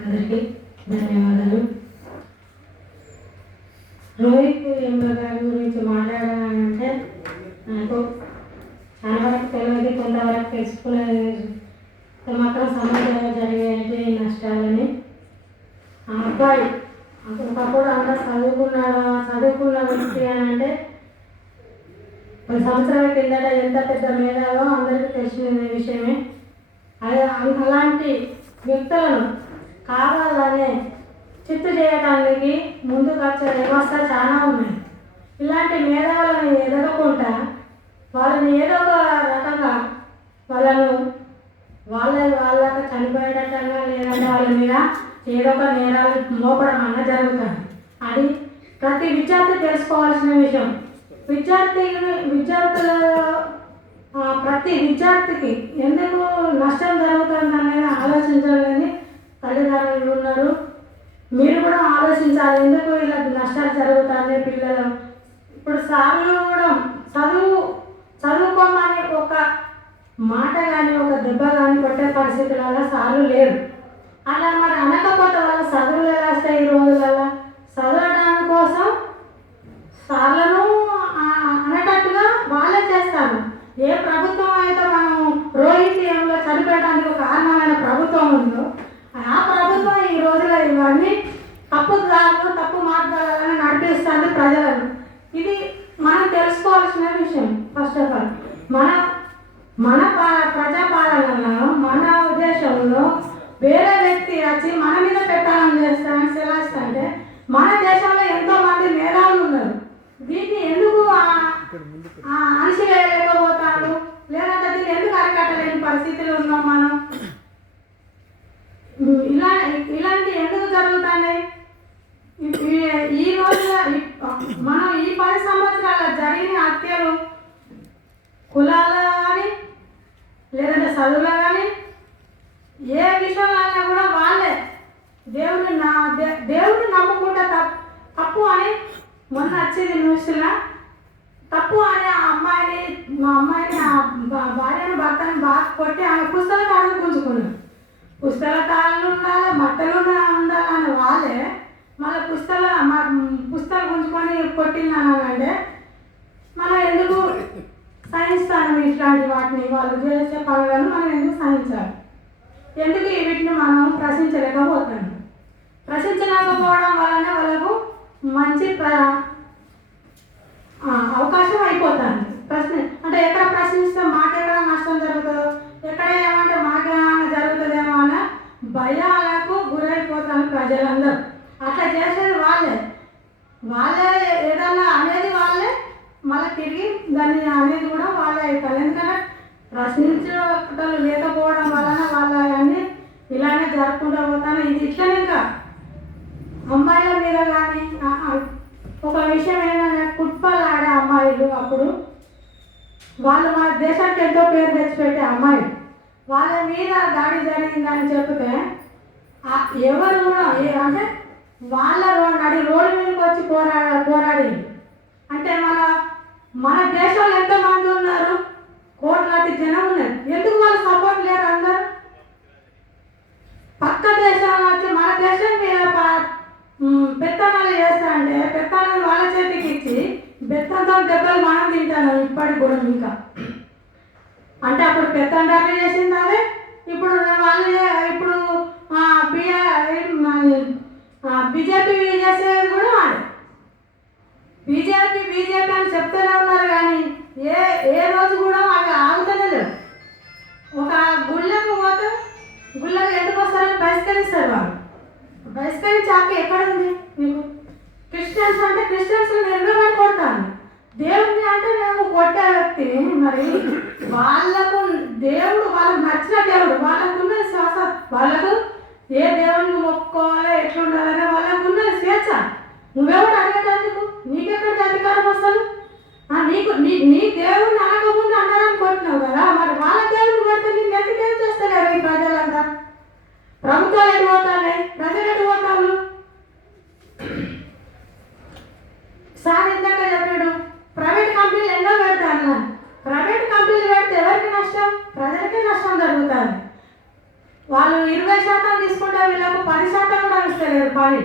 అందరికీ ధన్యవాదాలు. రోహిత్ ఎంబ గారి గురించి మాట్లాడాలంటే నాకు చాలా వరకు తెలియదు, కొంతవరకు తెలుసుకునేది మాత్రం సమాజంలో జరిగే నష్టాలని. ఆ అబ్బాయి ఒకప్పుడు అంతా చదువుకున్న వ్యక్తి అని అంటే 10 సంవత్సరాల కిందట ఎంత పెద్ద మేధావో అందరికీ తెలిసిన విషయమే. అలాంటి వ్యక్తులను కావాలనే చిత్తు చేయడానికి ముందుకు వచ్చే వ్యవస్థ చాలా ఉన్నాయి. ఇలాంటి మేధావులను ఎదగకుండా వాళ్ళని ఏదో ఒక రకంగా వాళ్ళకు చనిపోయేటట్టుగా లేదంటే వాళ్ళ మీద ఏదో ఒక నేరాలు మోపడం అన్న జరుగుతుంది. అది ప్రతి విద్యార్థి తెలుసుకోవాల్సిన విషయం. ప్రతి విద్యార్థికి ఎందుకు నష్టం జరుగుతుంది అనేది ఆలోచించాలని తల్లిదండ్రులు ఉన్నారు. మీరు కూడా ఆలోచించాలి, ఎందుకు ఇలా నష్టాలు జరుగుతాయి పిల్లలు. ఇప్పుడు చదువుకోమని ఒక మాట కానీ ఒక దెబ్బ కానీ కొట్టే పరిస్థితులలో సార్లు లేరు. అలా మరి అనకపోతే వాళ్ళ చదువులు ఎలా వస్తాయి? ఈ రోజులలో చదవడం కోసం సార్లను అనేటట్టుగా వాళ్ళే చేస్తారు. ఏ ప్రభుత్వం అయితే మనం రోహిత్ ఎంలో చనిపోయడానికి ఒక కారణమైన ప్రభుత్వం ఉందో ఆ ప్రభుత్వం ఈ రోజులో ఇవన్నీ తప్పు మార్గాలను నడిపిస్తుంది ప్రజలను. ఇది మనం తెలుసుకోవాల్సిన విషయం. ఫస్ట్ ఆఫ్ ఆల్ మన ప్రజాపాలనలో మన ఉద్దేశంలో వేరే వ్యక్తి వచ్చి మన మీద పెట్టాలని చేస్తానంటే మన దేశంలో ఎంతో మంది మేధావులు ఉన్నారు. దీన్ని ఎందుకు అణిచివేయలేకపోతారు, లేదంటే దీన్ని ఎందుకు అరికట్టలేని పరిస్థితులు ఉన్నాం మనం? ఇలాంటి ఎందుకు జరుగుతున్నాయి? ఈ రోజు మనం ఈ 10 సంవత్సరాల జరిగిన హత్యలు కులాల కానీ లేదంటే చదువులో కానీ ఏ విషయంలో కూడా వాళ్ళే దేవుడిని నమ్ముకుంటే తప్పు అని మొన్న వచ్చింది న్యూస్లో. తప్పు అని మా అమ్మాయిని భార్యను భర్తని బాగా కొట్టి ఆమె పుస్తకాలను గుంజుకున్నారు. పుస్తకాలు ఉండాలి, బట్టలు ఉండాలని వాళ్ళే మళ్ళీ పుస్తకాలు గుంజుకొని కొట్టిందనంటే మనం ఎందుకు సహిస్తాను? ఇట్లాంటి వాటిని వాళ్ళు చేసే పనులను మనం ఎందుకు సహించాలి? ఎందుకు వీటిని మనం ప్రశ్నించలేకపోతాము? ప్రశ్నించలేకపోవడం వలన వాళ్ళకు మంచి అవకాశం అయిపోతుంది. అంటే ఎక్కడ ప్రశ్నిస్తే మాకెక్కడ నష్టం జరుగుతుందో, ఎక్కడ ఏమంటే మాకేమైనా జరుగుతుందేమో అన్న భయాలకు గురైపోతాను ప్రజలందరూ. అట్లా చేసేది వాళ్ళే ఏదన్నా అనేది వాళ్ళే, మళ్ళీ తిరిగి దాన్ని అనేది కూడా వాళ్ళే అవుతారు. ఎందుకంటే ప్రశ్నించడం లేకపోవడం వలన వాళ్ళ అన్నీ ఇలానే జరుపుకుంటూ పోతాను. ఇది ఇట్లనే ఇంకా అమ్మాయిల మీద కానీ ఒక విషయం ఏంటంటే ఫుట్బాల్ ఆడే అమ్మాయిలు అప్పుడు వాళ్ళు మన దేశానికి ఎంతో పేరు తెచ్చిపెట్టే అమ్మాయిలు వాళ్ళ మీద దాడి జరిగిందని చెప్తే ఎవరు కూడా అంటే వాళ్ళ రోడ్డు మీదకి వచ్చి పోరాడి అంటే మన దేశంలో ఎంతమంది ఉన్నారు? కోట్లాది జనం ఉన్నారు. ఎందుకు వాళ్ళు సపోర్ట్ లేరు? అందరు పక్క దేశాల వచ్చి మన దేశం మీద పెత్తనాలు చేస్తారంటే పెత్తనాలు వాళ్ళ చేతికి ఇచ్చి బెత్తంతో దెబ్బలు మనం తింటాను ఇప్పటికి కూడా. ఇంకా అంటే అప్పుడు పెత్తండాలు చేసింది అదే, ఇప్పుడు వాళ్ళు ఇప్పుడు బీజేపీ చేసేది కూడా అదే. బీజేపీ అని చెప్తూనే ఉన్నారు కానీ ఏ రోజు కూడా అవి ఆగుతూనే లేవు. ఒక గుళ్ళకు పోతే గుళ్ళకు ఎందుకు వస్తారని బహిష్కరిస్తారు వాళ్ళు. బహిష్కరించి ఆపి ఎక్కడ ఉంది నీకు? క్రిస్టియన్స్ అంటే క్రిస్టియన్స్ నిలబడి కొడతాను, దేవుడిని అంటే మేము కొట్టే వ్యక్తి. మరి వాళ్ళకు దేవుడు వాళ్ళకు నచ్చిన దేవుడు వాళ్ళకున్న శ్వాస, వాళ్ళకు ఏ దేవుడిని మొక్కుకోవాలో ఎట్లుండాలనే వాళ్ళకున్న స్వేచ్ఛ. నువ్వెవడు అడిగేటందుకు? నీకెక్కడికి అధికారం వస్తాను? నీ దేవుడిని అనకముందు అన్నారని కొట్టినావు కదా, మరి వాళ్ళ దేవుడిని కొడితే నేను ఎందుకు ఏం చేస్తలేరు ఈ ప్రజలంతా? ప్రభుత్వాలు ఎటు పోతాయి, ప్రజలు ఎటు పోతారు? సార్ ఇందాక చెప్పాడు ప్రైవేట్ కంపెనీలు ఎన్నో పెడతాను. ప్రైవేట్ కంపెనీలు పెడితే ఎవరికి నష్టం? ప్రజలకే నష్టం జరుగుతుంది. వాళ్ళు 20% తీసుకుంటే వీళ్ళకు 10% కూడా ఇస్తలేరు పని.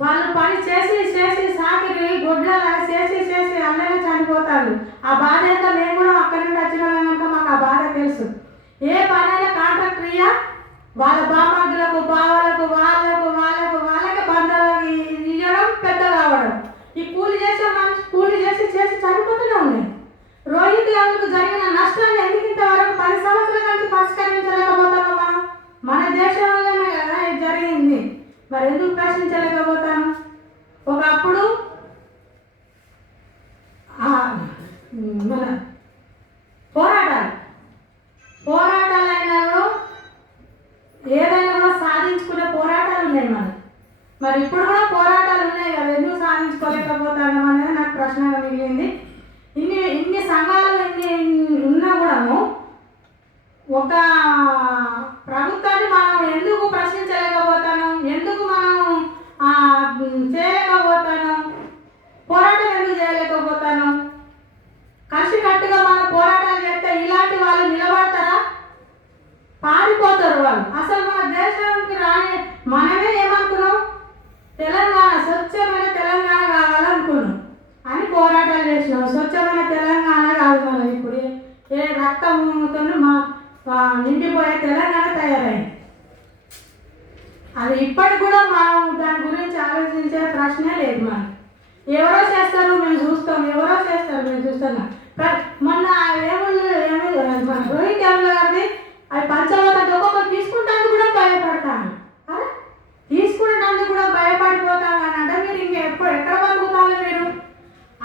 వాళ్ళు పని చేసి చేసి సాకిరి గొడ్లలా చేసి చేసి అందరూ చనిపోతారు. ఆ బాధ ఏంటో మేము కూడా అక్కడి నుండి వచ్చిన కనుక మాకు ఆ బాధ తెలుసు. ఏ పనైనా కాంట్రాక్టర్ వాళ్ళ బామార్దులకు బావలకు వాళ్ళకి బంధాలు ఇవ్వడం పెద్ద కావడం. ఈ కూలి చేసే మనిషి కూలి చేసి చేసి చనిపోతూనే ఉన్నాయి. రోహిత్ యాదవ్కు జరిగిన నష్టాన్ని ఎందుకు ఇంతవరకు 10 సంవత్సరాల నుంచి పరిష్కరించలేకపోతాము? మన దేశంలోనే కదా ఇది జరిగింది, మరి ఎందుకు ప్రశ్నించలేకపోతాను? ఒకప్పుడు మన పోరాటాలు అయినారు, ఏదైనా కూడా సాధించుకునే పోరాటాలు ఉన్నాయి మనకు. మరి ఇప్పుడు కూడా పోరాటాలు ఉన్నాయి కదా, ఎందుకు సాధించుకోలేకపోతాను అనేది నాకు ప్రశ్నగా మిగిలింది. ఇన్ని సంఘాలు ఉన్నా కూడా ఒక ప్రభుత్వాన్ని మనం ఎందుకు ప్రశ్నించలేకపోతాను, ఎందుకు మనం చేయలేకపోతాను, పోరాటం ఎందుకు చేయలేకపోతాను? కలిసికట్టుగా మనం పోరాటాలు చేస్తే ఇలాంటి వాళ్ళు నిలబడతారా? పారిపోతారు వాళ్ళు. అసలు మన దేశానికి రాని మనమే ఏమనుకున్నాం, తెలంగాణ స్వచ్ఛమైన తెలంగాణ కావాలనుకున్నాం అని పోరాటాలు చేసినాం. స్వచ్ఛమైన తెలంగాణ కాదు, మనం ఇప్పుడు ఏ రక్తంతో నిండిపోయే తెలంగాణ తయారైంది. అది ఇప్పటికి కూడా మనం దాని గురించి ఆలోచించే ప్రశ్నే లేదు. మనం ఎవరో చేస్తారు మేము చూస్తాం, ఎవరో చేస్తారు మేము చూస్తున్నాం. మొన్న మన రోహిత్ యాదవ్ గారిది అది పంచవత ఒక్కొక్కరు తీసుకుంటానికి కూడా భయపడతాను, తీసుకునేటందుకు కూడా భయపడిపోతాను అని అంటే మీరు ఎక్కడ బతుకుతారు మీరు?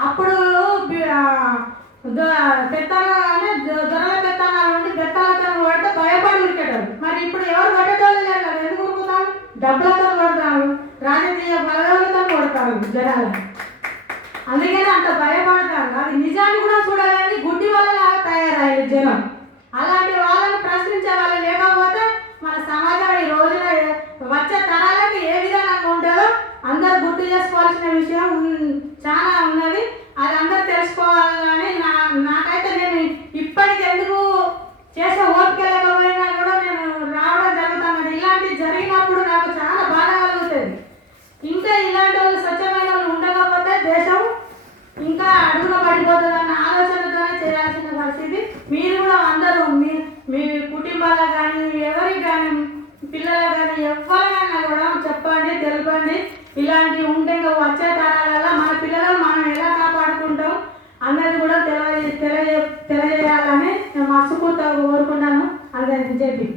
అప్పుడు పెత్తనాలు దొరల పెత్తనాలు ఉండి బెత్తలతో పడితే భయపడి ఉరికేటారు. మరి ఇప్పుడు ఎవరు కొట్టేటోళ్ళు లేరు కదా, ఎందుకు ఉరుకుతారు? డబ్బులతో కొడతారు, రాజకీయ బలగాలతో కొడతారు జనాలు. అందుకని అంత భయపడతారు. అది నిజాన్ని కూడా చూడాలని గుడ్డి వాళ్ళలాగా తయారయ్యారు జనం. అలాంటి వాళ్ళని ప్రశ్నించే వాళ్ళు లేకపోతే మన సమాజం ఈ రోజున వచ్చే తరాలకు ఏ విధంగా ఉంటుందో అందరూ గుర్తు చేసుకోవాల్సిన విషయం చాలా ఉన్నది. అది అందరూ తెలుసుకోవాలని నాకైతే నేను ఇప్పటికి ఎందుకు చేసే ఓపిక లేకపోయినా కూడా నేను రావడం జరుగుతున్నది. ఇలాంటివి జరిగినప్పుడు నాకు చాలా బాధ కలుగుతుంది. ఇంకా ఇలాంటి వాళ్ళు స్వచ్ఛమైన వాళ్ళు ఉండకపోతే దేశం ఇంకా అడుగున పడిపోతుందన్న ఆలోచనతోనే చేయాల్సిన పరిస్థితి. మీరు కూడా అందరూ మీ కుటుంబాలకు కానీ ఎవరికి కానీ పిల్లలకు కానీ ఎవరికైనా కూడా చెప్పండి, తెలపండి. ఇలాంటివి ఉంటే ఇంకా వచ్చే తరాలలో మన పిల్లలను మనం ఎలా కాపాడుకుంటాం అన్నది కూడా తెలియజేయాలని నేను మనస్ఫూర్తిగా కోరుకుంటాను. అందరికీ చెప్పి